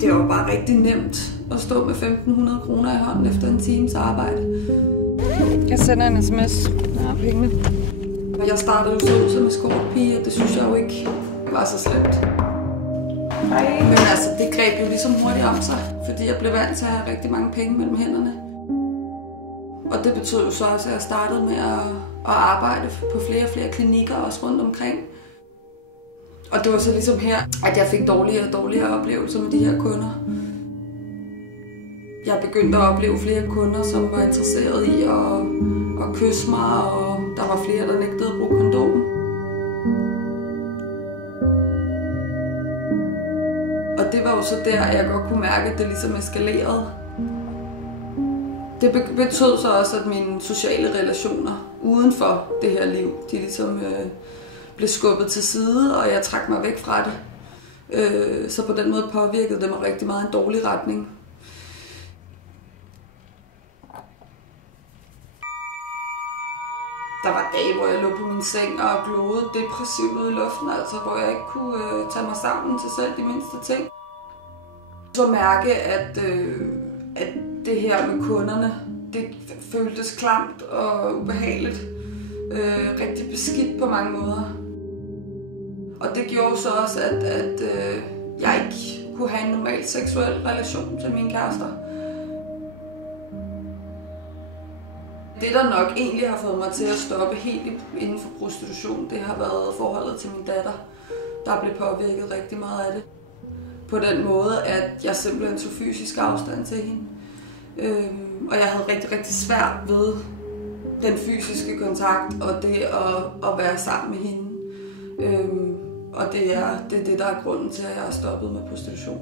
Det var bare rigtig nemt at stå med 1.500 kroner i hånden efter en times arbejde. Jeg sender en sms. Ja, pengene. Jeg startede jo så ud som escortpige, og det synes jeg jo ikke var så slemt. Hej. Men altså, det greb jo ligesom hurtigt om sig, fordi jeg blev vant til at have rigtig mange penge mellem hænderne. Og det betød jo så også, at jeg startede med at arbejde på flere og flere klinikker også rundt omkring. Og det var så ligesom her, at jeg fik dårligere og dårligere oplevelser med de her kunder. Jeg begyndte at opleve flere kunder, som var interesserede i at kysse mig, og der var flere, der nægtede at bruge kondom. Og det var jo så der, jeg godt kunne mærke, at det ligesom eskalerede. Det betød så også, at mine sociale relationer uden for det her liv, de ligesom blev skubbet til side, og jeg trak mig væk fra det. Så på den måde påvirkede det mig rigtig meget en dårlig retning. Der var dage, hvor jeg lå på min seng og glodede depressivt ud i luften, altså hvor jeg ikke kunne tage mig sammen til selv de mindste ting. Så mærke, at det her med kunderne, det føltes klamt og ubehageligt. Rigtig beskidt på mange måder. Og det gjorde så også, at jeg ikke kunne have en normal seksuel relation til mine kærester. Det, der nok egentlig har fået mig til at stoppe helt inden for prostitution, det har været forholdet til min datter, der blev påvirket rigtig meget af det. På den måde, at jeg simpelthen tog fysisk afstand til hende. Og jeg havde rigtig, rigtig svært ved den fysiske kontakt og det at være sammen med hende. Og det er det, der er grunden til, at jeg har stoppet med prostitution.